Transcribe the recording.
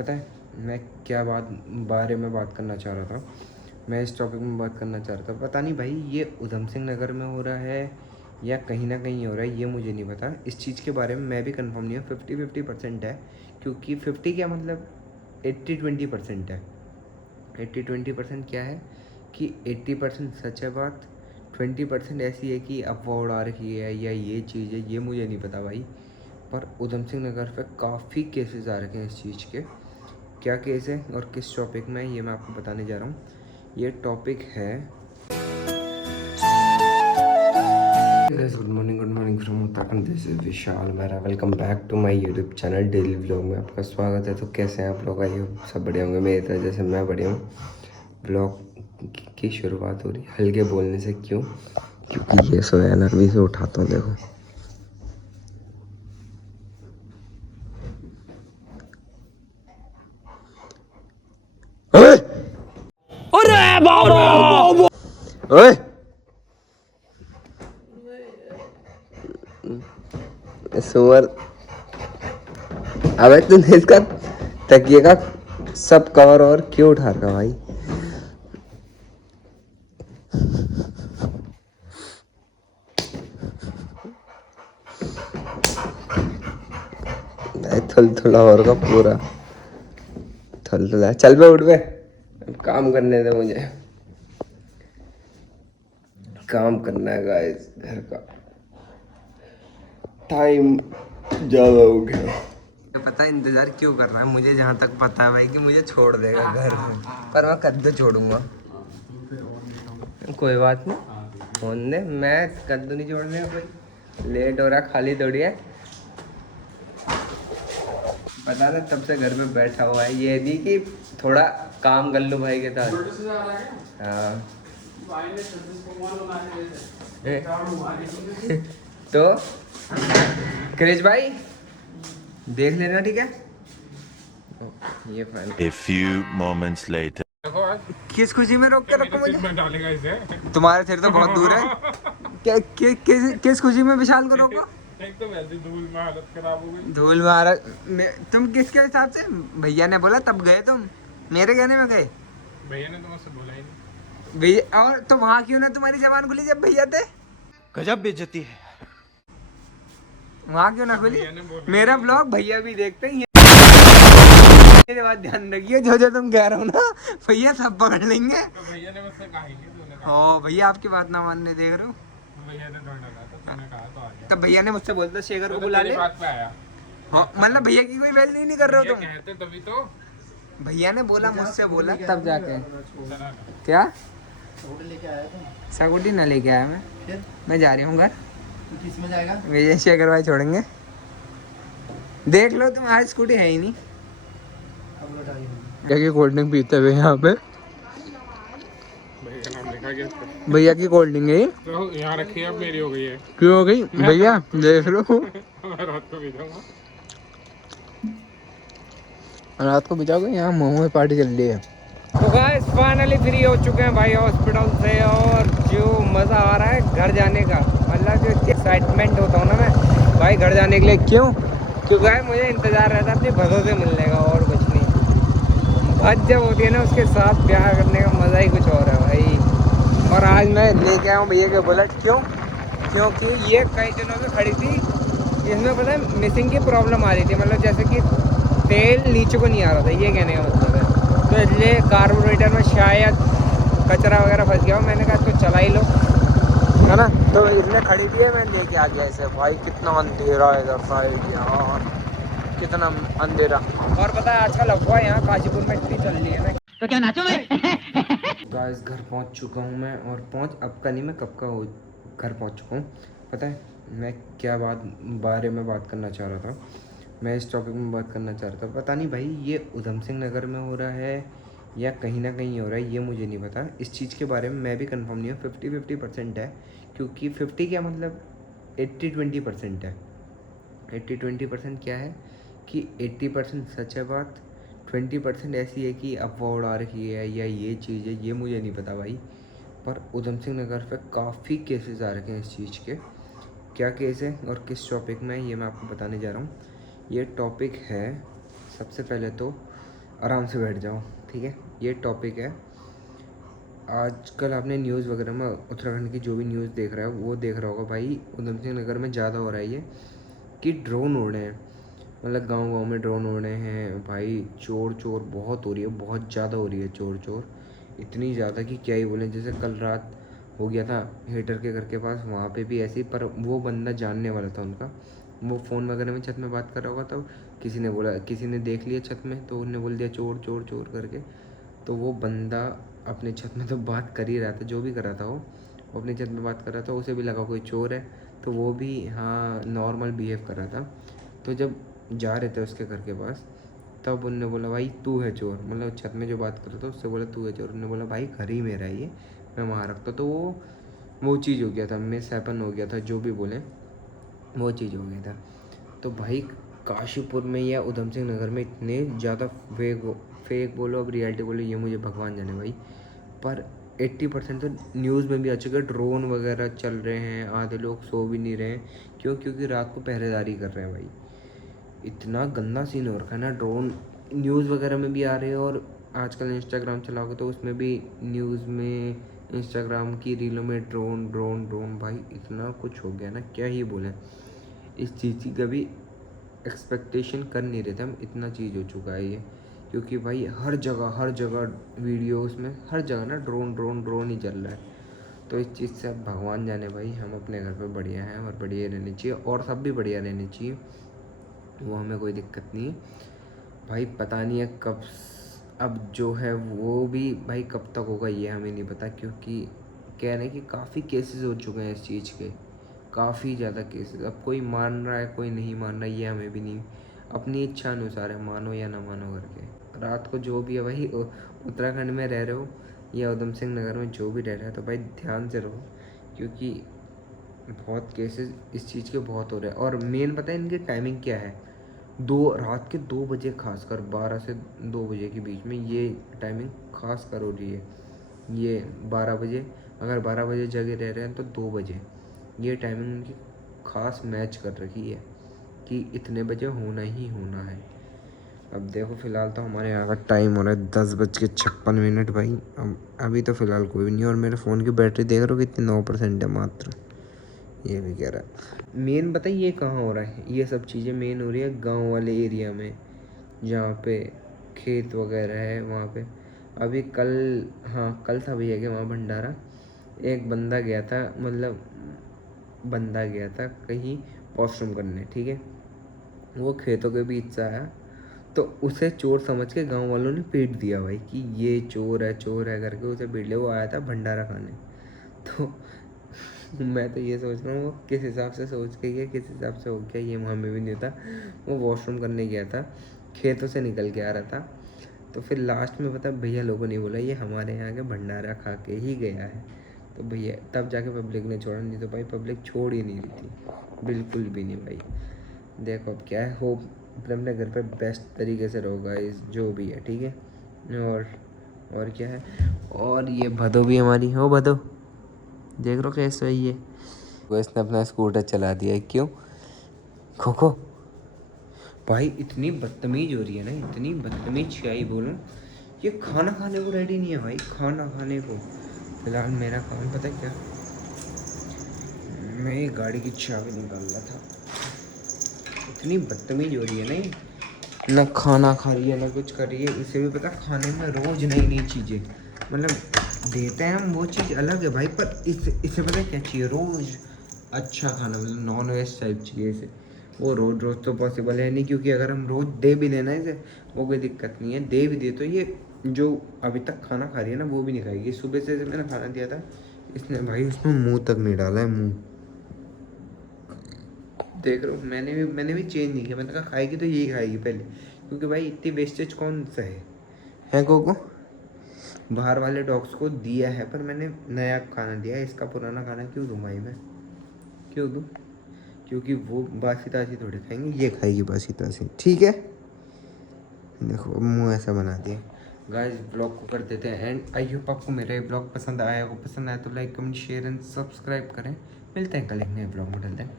पता है मैं क्या बारे में बात करना चाह रहा था। मैं इस टॉपिक में बात करना चाह रहा था। पता नहीं भाई ये उधम सिंह नगर में हो रहा है या कहीं ना कहीं हो रहा है, ये मुझे नहीं पता। इस चीज़ के बारे में मैं भी कंफर्म नहीं हूँ। 50-50% है, क्योंकि 50 क्या मतलब 80-20% है। 80-20% क्या है कि 80% सच है बात, 20% ऐसी है कि अफवाह उड़ा रखी है या ये चीज़ है, ये मुझे नहीं पता भाई। पर उधम सिंह नगर पे काफ़ी केसेस आ रखे हैं इस चीज़ के। क्या केस है और किस टॉपिक में है ये मैं आपको बताने जा रहा हूँ। ये टॉपिक है good morning from Uttarakhand. This is Vishal मेरा। Welcome back to my YouTube channel daily vlog में आपका स्वागत है। तो कैसे हैं आप लोग? आई हो सब बढ़िया होंगे मेरी तरह, जैसे मैं बढ़िया हूँ। ब्लॉग की शुरुआत हो रही है हल्के बोलने से। क्यों? क्योंकि ये सोया नरवी से उठाता हूँ। देखो ओए ओए सुअर, अबे तूने इसका तकिए का सब कवर और क्यों उठा रखा भाई? थोड़ा और का पूरा थोड़ा चल पे उठ पे, काम करने दे मुझे। काम करना है गाइस, घर का टाइम ज़्यादा हो गया। पता है इंतजार क्यों कर रहा है? मुझे जहाँ तक पता है भाई कि मुझे छोड़ देगा घर में, पर मैं कद्दू छोड़ूंगा। कोई बात नहीं, फोन दे, मैं कद्दू नहीं छोड़ने का। कोई लेट हो रहा, खाली थोड़ी है। पता ना तब से घर में बैठा हुआ है, ये नहीं कि थोड़ा काम कर लो भाई के साथ। हाँ तो क्रिश भाई देख लेना, ठीक है? ये fine. A few moments later. किस खुशी में रोक के रखो मुझे? डालेगा इसे। तुम्हारे सिर तो बहुत दूर है। किस खुशी में विशाल को रोको? एक तो वैसे धूल में हालत खराब हो गई। धूल मारा तुम किसके हिसाब से? भैया ने बोला तब गए तुम, मेरे कहने में गए? भैया ने तो मुझसे बोला ही नहीं। भैया और तो वहाँ क्यों ना तुम्हारी जबान खुली जब भैया थे? गजब बेइज्जती है। वहाँ क्यों ना खुली? भैया ने बोला मेरा ब्लॉग भैया भी देखते हैं। मेरी बात ध्यान रखिए, जो जो तुम कह रहे हो ना भैया सब पकड़ लेंगे। तो भैया ने मुझसे कहा ही नहीं, तूने कहा। हो भैया आपकी बात ना मानने देख रहे हो। भैया ने थोड़ा कहा था, तूने कहा तो आ गया। तब भैया ने मुझसे बोलता शेखर को तो बुला तेरी ले। बात पे आया। हाँ मतलब भैया की कोई वैल्यू नहीं कर रहे हो भैया तुम। कहते तभी तो। भैया ने बोला, मुझसे बोला तब जाके। चला ना। क्या लेके आया था? स्कूटी ना लेके आया मैं। फिर मैं जा रही हूँ घर। तू किस में जाएगा? विजय शेखर भाई छोड़ेंगे। देख लो तुम्हारी स्कूटी है ही नहीं। अब लौटाई होगी। भैया की कोल्ड ड्रिंक पीते हुए यहाँ पे। भैया का नाम लिखा गया इस पे। भैया की कोल्ड ड्रिंक है। तो यहाँ रखी है, अब मेरी हो गई है। क्यों हो गई भैया? देख लो मैं रात को भी जाऊंगा। रात को बिताओगे। यहाँ मोमो पार्टी चल रही है। तो गाइस फाइनली फ्री हो चुके हैं भाई हॉस्पिटल से, और जो मज़ा आ रहा है घर जाने का, मतलब जो एक्साइटमेंट होता हूँ ना मैं भाई घर जाने के लिए। क्यों? क्योंकि भाई मुझे इंतज़ार रहता है अपनी भदों से मिलने का, और कुछ नहीं। भद जब होती है ना उसके साथ प्यार करने का मज़ा ही कुछ और है भाई। और आज मैं लेके आया हूँ भैया के बुलेट। क्यों? क्योंकि ये कई दिनों से खड़ी थी, इसमें पता है मिसिंग की प्रॉब्लम आ रही थी, मतलब जैसे कि तेल नीचे को नहीं आ रहा था, ये कहने का मतलब है। तो इसलिए कार्बोरेटर में शायद कचरा वगैरह फंस गया हो। मैंने कहा तो चला ही लो, है ना? तो इसलिए खड़ी थी है, मैं लेके आ गया इसे। भाई कितना अंधेरा है इधर साइड यार, कितना अंधेरा। और पता है आजकल अफवाह यहाँ काशीपुर में इतनी चल रही है ना। तो क्या नाचो मैं गाइस घर पहुँच चुका हूँ मैं, और अब का नहीं, मैं कब का घर पहुँच चुका हूँ। पता है मैं क्या बारे में बात करना चाह रहा था। मैं इस टॉपिक में बात करना चाह रहा था। पता नहीं भाई ये उधम सिंह नगर में हो रहा है या कहीं ना कहीं हो रहा है, ये मुझे नहीं पता। इस चीज़ के बारे में मैं भी कंफर्म नहीं हूँ। 50-50% है, क्योंकि 50 क्या मतलब 80-20% है। 80-20% क्या है कि 80% सच है बात, 20% ऐसी है कि अफवाह उड़ा रखी है या ये चीज़ है, ये मुझे नहीं पता भाई। पर उधम सिंह नगर पे काफ़ी केसेस आ रखे हैं इस चीज़ के। क्या केस है और किस टॉपिक में है ये मैं आपको बताने जा रहा हूँ। ये टॉपिक है सबसे पहले तो आराम से बैठ जाओ, ठीक है। ये टॉपिक है। आजकल आपने न्यूज़ वगैरह में उत्तराखंड की जो भी न्यूज़ देख रहा है वो देख रहा होगा भाई, उधम सिंह नगर में ज़्यादा हो रहा है ये कि ड्रोन उड़ रहे हैं, मतलब गांव में ड्रोन उड़ रहे हैं भाई। चोर बहुत हो रही है, बहुत ज़्यादा हो रही है चोर, इतनी ज़्यादा कि क्या ही बोलें। जैसे कल रात हो गया था हेटर के घर के पास, वहाँ पे भी ऐसे ही, पर वो बंदा जानने वाला था उनका। वो फ़ोन वगैरह में छत में बात कर रहा होगा, तब किसी ने देख लिया छत में, तो उन्होंने बोल दिया चोर करके। तो वो बंदा अपने छत में तो बात कर ही रहा था, जो भी कर रहा था वो अपने छत में बात कर रहा था। उसे भी लगा कोई चोर है, तो वो भी हाँ नॉर्मल बिहेव कर रहा था। तो जब जा रहे थे उसके घर के पास, तब उनने बोला भाई तू है चोर, मतलब छत में जो बात कर रहा था उससे बोला तू है चोर। उन्होंने बोला भाई घर ही मेरा है ये, मैं वहाँ रखता। तो वो चीज़ हो गया था, मिस हैपन हो गया था, जो भी बोले वो चीज़ हो गया था। तो भाई काशीपुर में या उधम सिंह नगर में इतने ज़्यादा फेक बोलो, अब रियलिटी बोलो, ये मुझे भगवान जाने भाई, पर 80% तो न्यूज़ में भी आ चुका है। ड्रोन वगैरह चल रहे हैं, आधे लोग सो भी नहीं रहे हैं। क्योंकि रात को पहरेदारी कर रहे हैं भाई। इतना गंदा सीन हो रखा है ना, ड्रोन न्यूज़ वगैरह में भी आ रहे हैं। और आजकल इंस्टाग्राम चलाओगे तो उसमें भी न्यूज़ में, इंस्टाग्राम की रीलों में ड्रोन भाई इतना कुछ हो गया ना, क्या ही बोलें। इस चीज़ की कभी एक्सपेक्टेशन कर नहीं रहे थे हम, इतना चीज़ हो चुका है ये। क्योंकि भाई हर जगह वीडियोस में हर जगह ना ड्रोन ही चल रहा है। तो इस चीज़ से अब भगवान जाने भाई, हम अपने घर पे बढ़िया हैं और बढ़िया रहने चाहिए, और सब भी बढ़िया रहने चाहिए, वो हमें कोई दिक्कत नहीं है भाई। पता नहीं है कब, अब जो है वो भी भाई कब तक होगा ये हमें नहीं पता। क्योंकि कह रहे हैं कि काफ़ी केसेस हो चुके हैं इस चीज़ के, काफ़ी ज़्यादा केसेस। अब कोई मान रहा है कोई नहीं मान रहा, ये हमें भी नहीं, अपनी इच्छा अनुसार है, मानो या ना मानो करके। रात को जो भी है भाई, उत्तराखंड में रह रहे हो या उधम सिंह नगर में जो भी रह रहा है, तो भाई ध्यान से रहो, क्योंकि बहुत केसेस इस चीज़ के बहुत हो रहे हैं। और मेन पता है इनकी टाइमिंग क्या है, रात के 2 बजे, खासकर 12 से 2 बजे के बीच में ये टाइमिंग खासकर हो रही है। ये 12 बजे, अगर 12 बजे जगह रह रहे हैं तो 2 बजे ये टाइमिंग उनकी खास मैच कर रखी है कि इतने बजे होना ही होना है। अब देखो फ़िलहाल तो हमारे यहाँ का टाइम हो रहा है 10:56 भाई। अब अभी तो फ़िलहाल कोई भी नहीं, और मेरे फ़ोन की बैटरी देख रहे हो कितनी 9% है मात्र, ये भी कह रहा है। मेन बताइए ये कहाँ हो रहा है, ये सब चीज़ें मेन हो रही है गांव वाले एरिया में, जहाँ पे खेत वगैरह है वहाँ पे। अभी कल था भैया के वहाँ भंडारा, एक बंदा गया था, मतलब बंदा गया था कहीं वॉशरूम करने, ठीक है। वो खेतों के बीच से आया, तो उसे चोर समझ के गांव वालों ने पीट दिया भाई कि ये चोर है करके उसे पीट लिया। वो आया था भंडारा खाने। तो मैं तो ये सोच रहा हूँ वो किस हिसाब से सोच के गया, किस हिसाब से हो गया ये हमें भी नहीं था। वो वॉशरूम करने गया था, खेतों से निकल के आ रहा था। तो फिर लास्ट में पता भैया लोगों ने बोला ये हमारे यहाँ के भंडारा खा के ही गया है। तो भैया तब जाके पब्लिक ने छोड़ा, नहीं तो भाई पब्लिक छोड़ ही नहीं रही थी, बिल्कुल भी नहीं भाई। देखो अब क्या है, होप अपने घर पे बेस्ट तरीके से रहो गाइस, जो भी है, ठीक है। और क्या है, और ये भदो भी हमारी हो, भदो देख लो कैसे है ये, वो इसने अपना स्कूटर चला दिया है। क्यों खोखो भाई इतनी बदतमीज हो रही है ना, इतनी बदतमीज क्या ही बोलूं। ये खाना खाने को रेडी नहीं है भाई, खाना खाने को। फिलहाल मेरा काम पता है क्या, मैं ये गाड़ी की चाबी निकाल रहा था। इतनी बदतमीज हो रही है ना ये, ना खाना खा रही है ना कुछ कर रही है। इसे भी पता खाने में रोज़ नई चीज़ें, मतलब देते हैं हम वो चीज़ अलग है भाई, पर इसे पता क्या चाहिए, रोज़ अच्छा खाना, मतलब नॉन वेज टाइप चाहिए इसे। वो रोज़ तो पॉसिबल है नहीं, क्योंकि अगर हम रोज़ दे भी देना इसे वो कोई दिक्कत नहीं है, दे भी दे तो ये जो अभी तक खाना खा रही है ना वो भी नहीं खाएगी। सुबह से मैंने खाना दिया था, इसने भाई उसमें मुँह तक नहीं डाला है, मुँह देख रहे हो। मैंने भी चेंज नहीं किया, मैंने कहा खाएगी तो यही खाएगी पहले, क्योंकि भाई इतनी वेस्टेज कौन सा है कोको। बाहर वाले डॉग्स को दिया है, पर मैंने नया खाना दिया है, इसका पुराना खाना क्यों दूँ भाई मैं, क्यों दूँ? क्योंकि वो बासी तासी थोड़ी खाएंगे, ये खाएगी बासी तासी, ठीक है। देखो मुँह ऐसा बना दिया। गाइस ब्लॉग को कर देते हैं एंड। आई होप आपको मेरा ये ब्लॉग पसंद आया तो like comment share and subscribe करें। मिलते हैं कल एक नए ब्लॉग में, डलते हैं।